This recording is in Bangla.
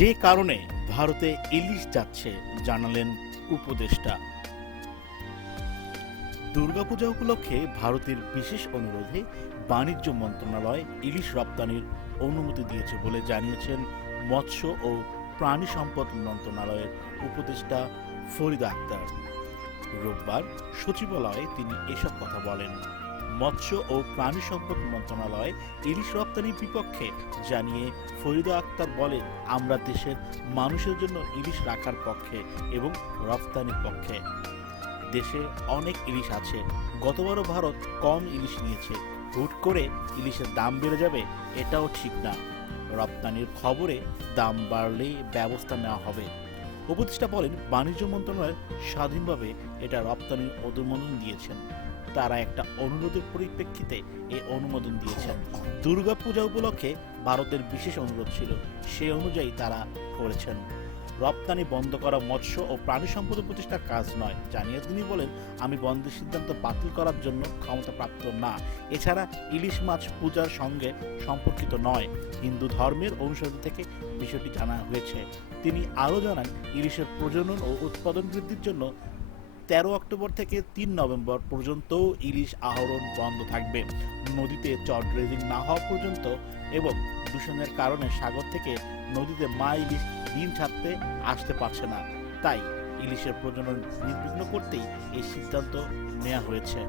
যে কারণে ভারতে ইলিশ যাচ্ছে জানালেন উপদেষ্টা। দুর্গাপূজা উপলক্ষে ভারতের বিশেষ অনুরোধে বাণিজ্য মন্ত্রণালয় ইলিশ রপ্তানির অনুমতি দিয়েছে বলে জানিয়েছেন মৎস্য ও প্রাণী সম্পদ মন্ত্রণালয়ের উপদেষ্টা ফরিদা আক্তার। রোববার সচিবালয়ে তিনি এসব কথা বলেন। মৎস্য ও প্রাণী সম্পদ মন্ত্রণালয় ইলিশ রপ্তানির বিপক্ষে জানিয়ে ফরিদা আক্তার বলেন, আমরা দেশের মানুষের জন্য ইলিশ রাখার পক্ষে এবং রপ্তানির পক্ষে। দেশে অনেক ইলিশ আছে, গতবারও ভারত কম ইলিশ নিয়েছে, হুট করে ইলিশের দাম বেড়ে যাবে এটাও ঠিক না। রপ্তানির খবরে দাম বাড়লে ব্যবস্থা নেওয়া হবে। উপদেষ্টা বলেন, বাণিজ্য মন্ত্রণালয় স্বাধীনভাবে এটা রপ্তানির অনুমোদন দিয়েছেন। তারা একটা অনুরোধের পরিপ্রেক্ষিতে এই অনুমোদন দিয়েছেন। দুর্গাপূজা উপলক্ষে ভারতের বিশেষ অনুরোধ ছিল, সে অনুযায়ী তারা করেছেন। রপ্তানি বন্ধ করা মৎস্য ও প্রাণী সম্পদ উপদেষ্টার কাজ নয় জানিয়ে তিনি বলেন, আমি বন্ধের সিদ্ধান্ত বাতিল করার জন্য ক্ষমতাপ্রাপ্ত না। এছাড়া ইলিশ মাছ পূজার সঙ্গে সম্পর্কিত নয়। হিন্দু ধর্মের অনুসারী থেকে বিষয়টি জানা হয়েছে। তিনি আরও জানান, ইলিশের প্রজনন ও উৎপাদন বৃদ্ধির জন্য 13 অক্টোবর থেকে 3 নভেম্বর পর্যন্ত ইলিশ আহরণ বন্ধ থাকবে। নদীতে চট ড্রেজিং না হওয়া পর্যন্ত এবং দূষণের কারণে সাগর থেকে নদীতে মা ইলিশ ডিম ছাড়তে আসতে পারছে না। তাই ইলিশের প্রজনন নির্বিঘ্ন করতেই এই সিদ্ধান্ত নেওয়া হয়েছে।